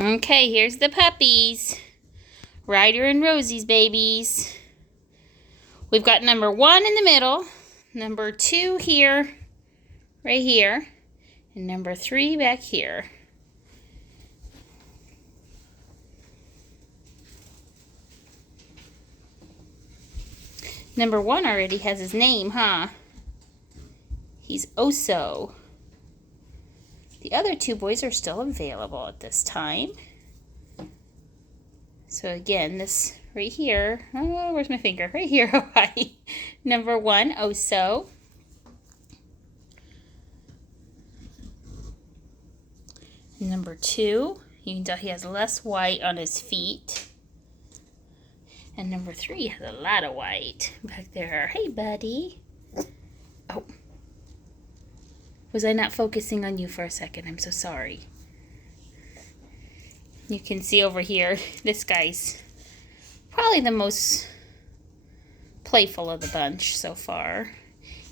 Okay, here's the puppies. Ryder and Rosie's babies. We've got number 1 in the middle, number 2 here, right here, and number 3 back here. Number 1 already has his name, huh? He's Oso. The other 2 boys are still available at this time. So again, this right here, oh, where's my finger? Right here, Hawaii. Number 1, Oso. Number 2, you can tell he has less white on his feet. And number 3 has a lot of white back there. Hey, buddy. Oh. Was I not focusing on you for a second? I'm so sorry. You can see over here, this guy's probably the most playful of the bunch so far.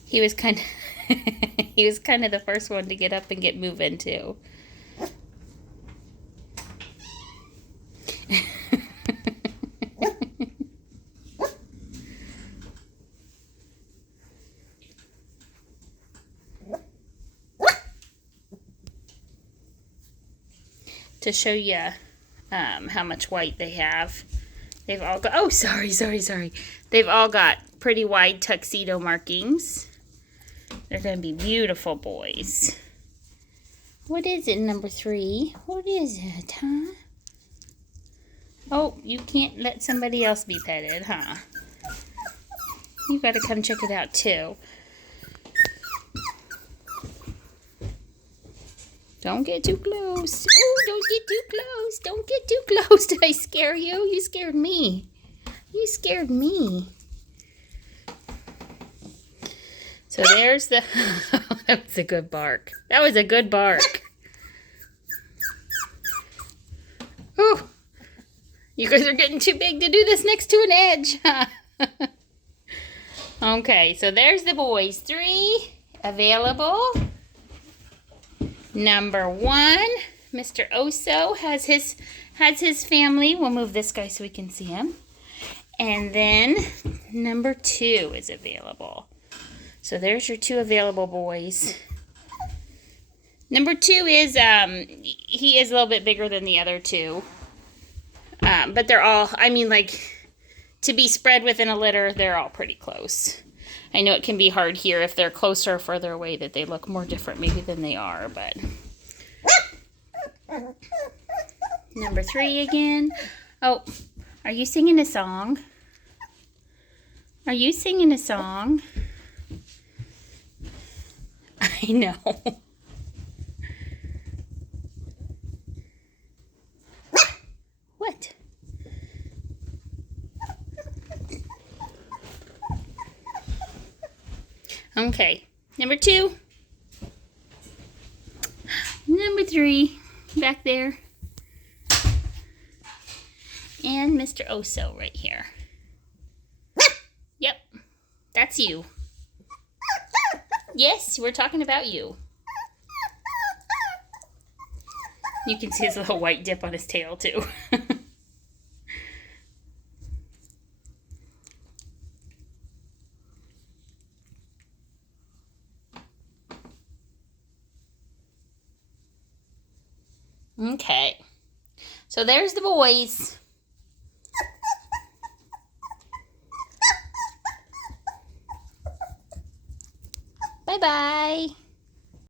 He was kind of the first one to get up and get moving too. To show you how much white they have. They've all got, oh, sorry. They've all got pretty wide tuxedo markings. They're going to be beautiful boys. What is it, number 3? What is it, huh? Oh, you can't let somebody else be petted, huh? You got to come check it out, too. Don't get too close. Oh, don't get too close. Don't get too close. Did I scare you? You scared me. You scared me. So there's the... that was a good bark. That was a good bark. Oh, you guys are getting too big to do this next to an edge. Okay, so there's the boys. 3 available. Number 1, Mr. Oso has his family. We'll move this guy so we can see him. And then number 2 is available. So there's your 2 available boys. Number 2 is he is a little bit bigger than the other 2. But they're all, I mean, like, to be spread within a litter, they're all pretty close. I know it can be hard here if they're closer or further away that they look more different maybe than they are, but... Number 3 again. Oh, are you singing a song? Are you singing a song? I know. What? Okay, number 2. Number 3, back there. And Mr. Oso right here. Yep, that's you. Yes, we're talking about you. You can see his little white dip on his tail too. Okay, so there's the boys. Bye-bye.